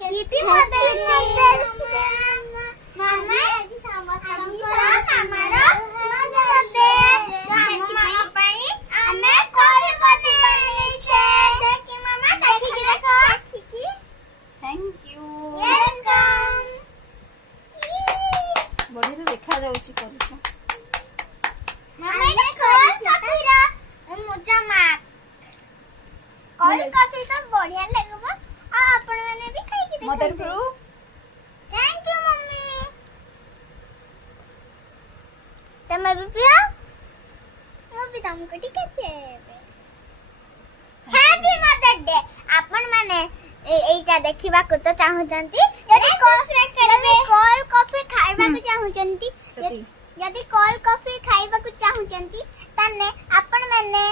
happy mother's day मामा आज समस्त हमारा मदर्स डे तो मामा पाई हमें कोरी बनाई छे देखी मामा देखी की देखो देखी थैंक यू वेलकम बढ़िया देखा जाउची करूछ मामा ने कोल कॉफी रा मुजा माक कोल कॉफी तो बढ़िया लगबो आ अपन माने भी खाई की देखो mother proof thank you mummy तमे भी पियो मु भी तुमको ठीक है पिएबे हैप्पी मदर डे अपन माने एटा देखिबा को तो चाहू जंती यदि कोल कॉफी खाइबा को चाहू जंती यदि कोल कॉफी खाइबा को चाहू जंती तने अपन माने